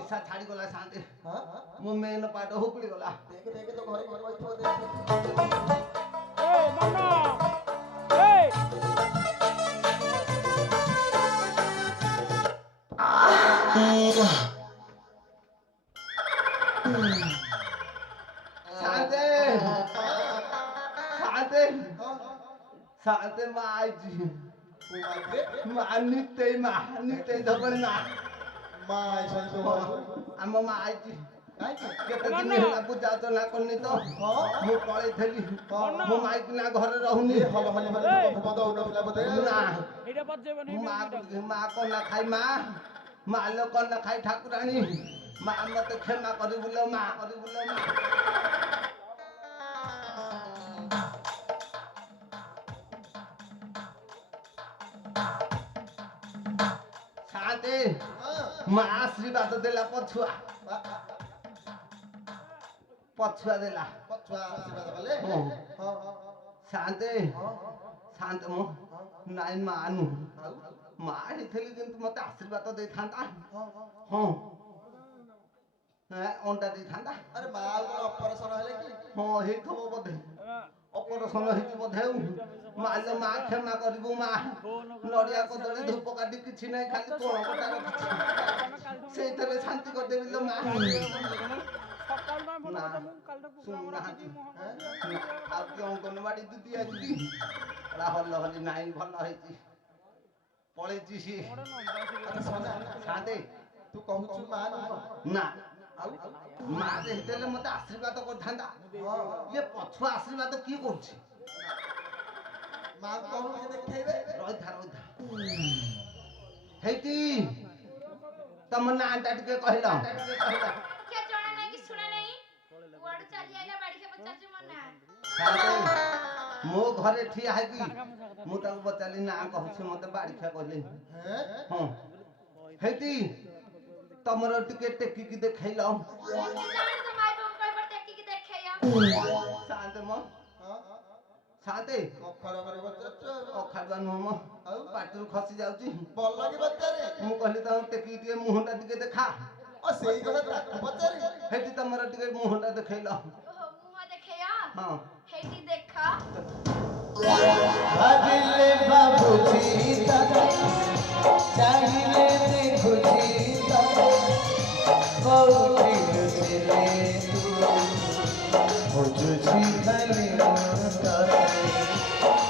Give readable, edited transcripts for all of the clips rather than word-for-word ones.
निशा छाड़ी गला शांति मो मेन पाट हुकली गला देख देख तो घरे घरे बैठो देख ए मन्ना ए शांति शांति शांति माजी नित्य धबल ना माय संतो आम माजी काई केते दिन होला पूजा तो ना करनी तो मु पळै थली मो माइक ना घर रहूनी हल हल हल बंद होना पिला बदे ना এটা বাজবে না माँ को ना खाई माँ लोग को ना खाई ठाकुरानी माँ मत क्षमा करी बोलो माँ शांति माँ आशीर्वाद देला पछुआ देला पछुआ आशीर्वाद भले हां शांति शांत मो नाई मानु माँ हिथली किंतु मते आशीर्वाद दे थांता हां अंडा दे थांता अरे मां को ऑपरेशन हेले की हां हे थबो बधे ऑपरेशन हिति बधे मालो माँ क्षमा करबू माँ नडिया कदली धूप काटी किछि नै खाली कोण कटा रखिछि सेइतरे शांति कर देबी लो माँ সকাল না বলো তো মু কালটা কুকুরা রাখি আর কি অঙ্গনবাড়ি দিদি আছি রাহল হলি নাই ভাল হইছি পড়েছি সি अरे सोना शांति तू कहूछु मां ना माँ जे हेतेले मते आशीर्वाद करथांदा ये पछुआ आशीर्वाद की करछि मां कहू जे देखैबे रइथा हेती तम नाटा टिके कहला क्या जाना नहीं कि सुना नहीं कुआडू चली आइला बाड़ी के पचार मना मो घरे ठिया है कि मु ताको बचाली ना कहछु मते बाड़ी खा कहले हैं हां हेती तमरो टिके टेकी की देखैला जान तो माई बम कोई पर टेकी की देखैया शांत म हां शांति अखरा करे बच्चा अखाडवा नु म पाटू खसी जाउची बल लगे बच्चा रे मु कहली त टेकी टिके मुहटा टिके देखा ओ सेई गला ताको बच्चा रे हेती तमरो टिके मुहटा देखैला ओहो मुंह देखैया हां हेटी देखा भागिले बाबूजी दादा चाहिए देखुजी दादा बहुती लुचले तू मुझुजी खाली दादा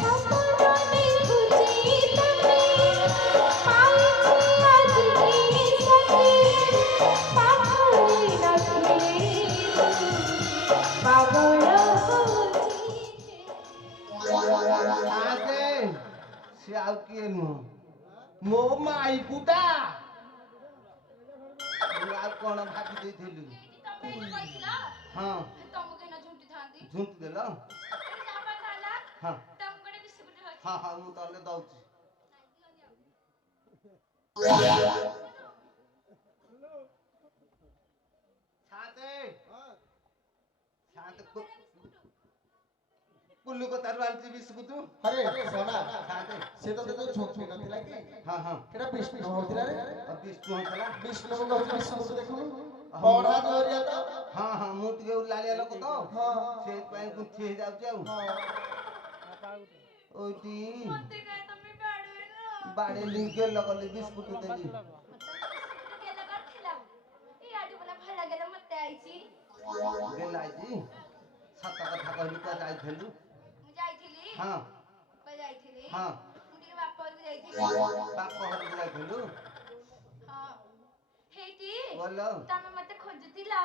सपना में बुझी तने पाई छी आज की सखी पाखड़ी रखी पागल हो आगे से आउ किए नु मो माई पुटा आ कोन भागी देथिलु तमे कहथिला हां तमके न झुंटी थांती झुंट देला जा बताला हां तम कोने बिस्कुट होची हां हां मु तले दउची शांति शांत कुल्लू को तरवाल जी बिस्कुट अरे सोना शांति से तो छोटी नथिला की हां हां केटा विष्णु होतिला रे अब बिस्कुट हला विष्णु को कहू विष्णु देखु पढ़ा जोरिया तो हां हां मु टिके लालिया लोक तो हां से पय गुथि हे जाउची आउ ओटी मते गए तमे बाड़ेला बाड़े लिंके लगली बिस्कुट देली के लगा खिलाऊ ई आडू वाला भला गेला मते आईची गेलाइजी सत कथा कहली को जाइथलु मु जाईथिली हां को जाईथिली हां मु टिके बापा को जाईथिली बाप घर जाइथलु हां हेटी बोलो तमे मते खोजुतिला आ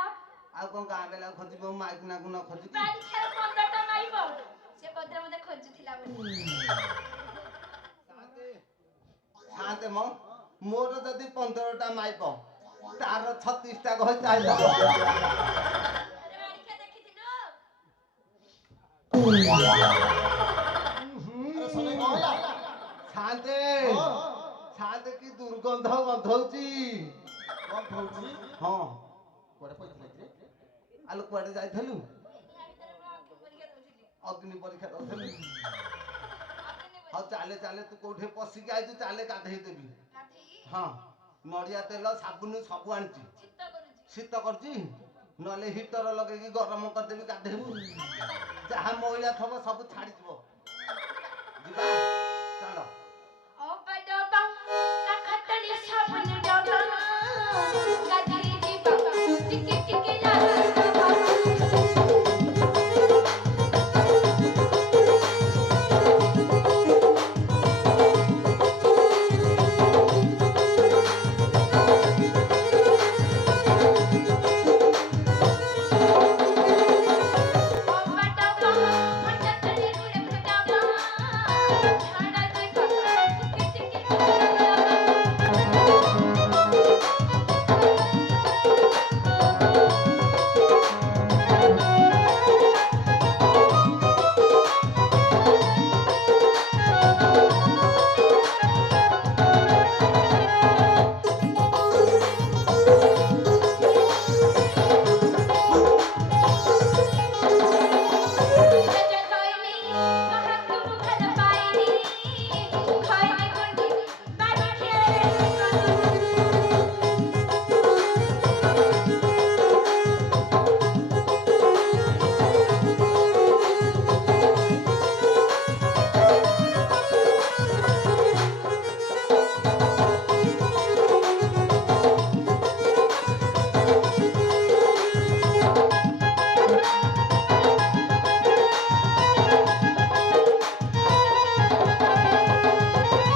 कोन गां गेला खोजिबो माइक ना गुना खोजिबी बाड़ी खेल 15टा माइबो से बदरे मते खोजुतिला बोली शांत म मोर जदी 15टा माइक तार 36टा गह चाइला अरे बाड़ी खेल देखिथिलु अरे सोना कहला शांत हां शांत की दुर्गंध गंधौची कौन भौजी हां कोड़े पइथिला रे आलो कुआडे जाइथलु या भीतर में अग्नि अग्नि परीक्षा दउथिली परीक्षा दउथलु अग्नि हां चाले चाले तू कोठे पसी के आई तू चाले गाधेई देबी गाथी हां ନଡ଼ିଆ ତେଲ ସାବୁନ ସବୁ ଆଣିଛି ଶୀତ କରୁଛି। ଶୀତ କରୁଛି ନହେଲେ ହିଟର ଲଗେଇକି ଗରମ କରିଦେବି ଗାଧେଇବୁ ଯାହା ମଇଳା ଥବ ସବୁ ଛାଡ଼ିଯିବ ଯିବା ଚାଲ ଅବା ଡବା କାଖାତଳି ସାବୁନ ଡବା ଗାଧେଇ ଯିବା ଟିକେ ଟିକେ ଲାଗୁଥିବା।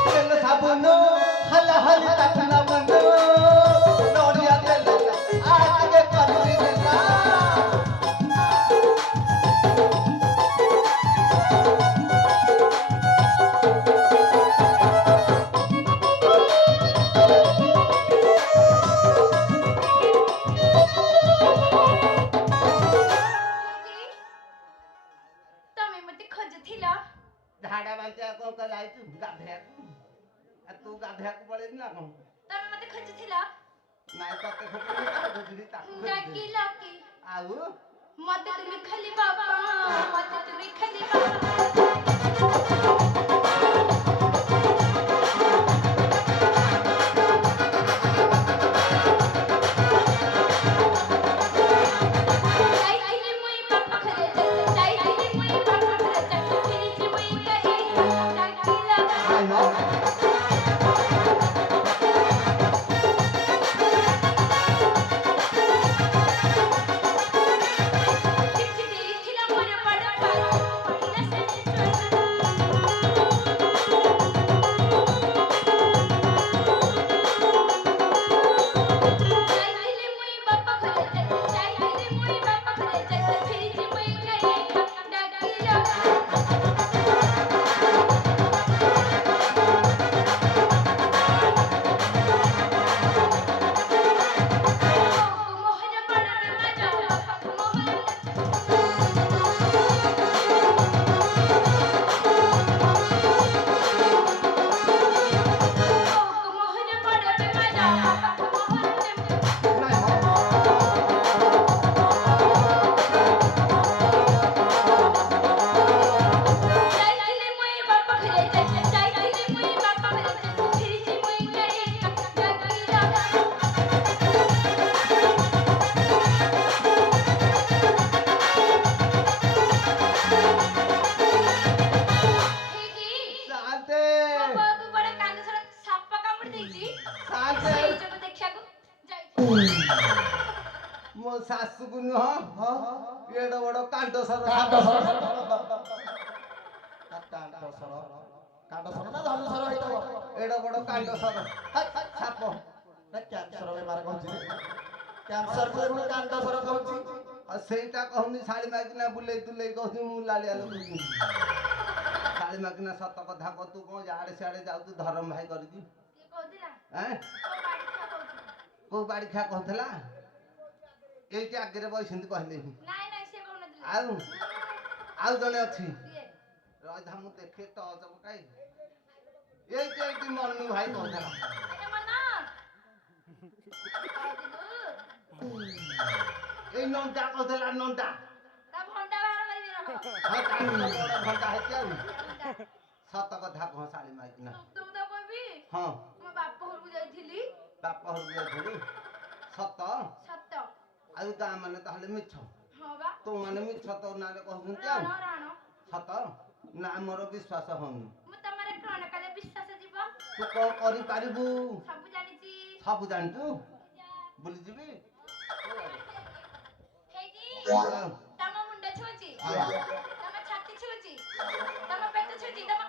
ତେଲ ସାବୁନ ହଲ ହଲ ତାକୁ ଲବଙ୍ଗ ନଡ଼ିଆ ତେଲ ଆ ଟିକେ କରିବି ଦେଲା ତମେ ମତେ ଖୋଜୁଥିଲ? ଝାଡ଼ା ବାନ୍ତି ଆଉ କଣ ଯାଇଛୁ ଗାଧେଇବାକୁ ଆଉ ତୁ ଗାଧେଇବାକୁ ପଳେଇବୁ ନା କଣ ତମେ ମତେ ଖୋଜୁଥିଲ? ନାଇଁ ତତେ ଖୋଜିବି ତାକୁ ଖୋଜିବି ତାକୁ ଖୋଜିବି ଡାକିଲ କି? ଆଉ ମତେ ତୁମେ ଖାଲି ବାବା ମତେ ତୁମେ ଖାଲି ବାବା। ଯାଇଥିଲି ମୁଇଁ ବାପା ଘରେ ଯାଇଥିଲି ମୁଇଁ ବାପା ଘରେ ଫିରିଛି ମୁଇଁ କହି ଡାକିଲ ନାଇଁ ମ କିଛି ଦେଇଥିଲା ମୋର ବଡ଼ ଭାଇ ପଡ଼ିଲା ସେଠି ଯାଇଥିଲି ମୁଇଁ ବାପା ଘରେ ଯାଇଥିଲି ମୁଇଁ ବାପା ଘରେ ଫିରିଛି ମୁଇଁ କହି ଡାକିଲ ମୋହନ ବଡ଼ ମାଜ ମୋହନ ମୋହନ ବଡ଼ ମାଜ ମୋହନ ନାଇଁ ମ ଯାଇଥିଲି ମୁଇଁ ବାପା ଘରେ ଯାଇଥିଲି ମୁଇଁ ବାପା ଘରେ ଫିରିଛି ମୁଇଁ କହି ଡାକିଲ ହେଇକି ଶାନ୍ତେ ମୋ ପୁଅକୁ ବଡ଼ କାଣ୍ଡ ସାପ କାମୁଡ଼ି ଦେଇଛି ଶାନ୍ତେ ସେଇ ଯୋଗୁ ଦେଖିବାକୁ ଯାଇଛି। ମୋ ଶାଶୁକୁ ନୁହଁ ଏଡ ବଡ କାଣ୍ଡ ସର କାଣ୍ଡସର ନା ଧନୁସର ହେଇଥିବ ଏଡ ବଡ କାଣ୍ଡ ସର ସାପ ନା କ୍ୟାନ୍ସର ବେମାର କହୁଛି କ୍ୟାନ୍ସର କୁ ଦେଖୁନ କାଣ୍ଡସର କହୁଛି ଆଉ ସେଇଟା କହୁନି ଶାଳି ମାଇକିନା ବୁଲେଇ ତୁଲେଇ କହୁଛି ମୁଁ ଲାଳିଆ ଲଗଉଛି ଶାଳି ମାଇକିନା ସତ କଥା କହ ତୁ କଣ ଇଆଡେ ସିଆଡେ ଯାଉଛୁ ଧରମ ଭାଇ କରିକି କିଏ କହୁଥିଲା? ଆଁ କୋଉ ବାଡ଼ି କୋଉ ବାଡି ଖିଆ କହୁଥିଲା? ଖିଆ କହୁଥିଲା ଏଇଠି ଆଗରେ ବଇଛନ୍ତି କହିଲେ ନାଇଁ ନାଇଁ ସେ କହୁନଥିଲେ। ଆଉ ଆଉ ଜଣେ ଅଛି କିଏ? ରହିଥା ମୁଁ ଦେଖେ ଟଚ ପକାଇ ଏଇଠି ଏଇଠି ମନୁ ଭାଇ କହୁଥିଲା ଏଟା ମନ ଏଇ ନଣ୍ଡା କହୁଥିଲା ନଣ୍ଡା ତା ଭଣ୍ଡା ବାହାର କରିବି ରଖ। ହଁ ତାର ତ ବଡ ଘଣ୍ଟା ହେଇଛି ଆଉ ସତ କଥା କହ ଶାଳି ମାଇକିନା ତୁ ତ କହିବି ହଁ ମୋ ବାପ ଘରକୁ ଯାଇଥିଲି ବାପ ଘରକୁ ଯାଇଥିଲି ସତ ସତ ଆଉ ଗାଁ ମାନେ ତାହେଲେ ମିଛ ହଁ ବା ତୁ ମାନେ ମିଛ ତୋ ନାଁରେ କହୁଛନ୍ତି ରାଣ ଆଉ ରାଣ ସତ ନା ମୋର ବିଶ୍ୱାସ ହଉନି ମୁଁ ତମର କଣ କଲେ ବିଶ୍ୱାସ ଯିବ ତୁ କଣ କରିପାରିବୁ ସବୁ ଜାଣିଛି ସବୁ ଜାଣିଛୁ ବୁଲିଯିବି ହେଇଟି ହଁ। ତମ ମୁଣ୍ଡ ଛୁଉଁଛି ହଁ। ତମ ଛାତି ଛୁଉଁଛି ତମ ପେଟ ଛୁଉଁଛି ତମ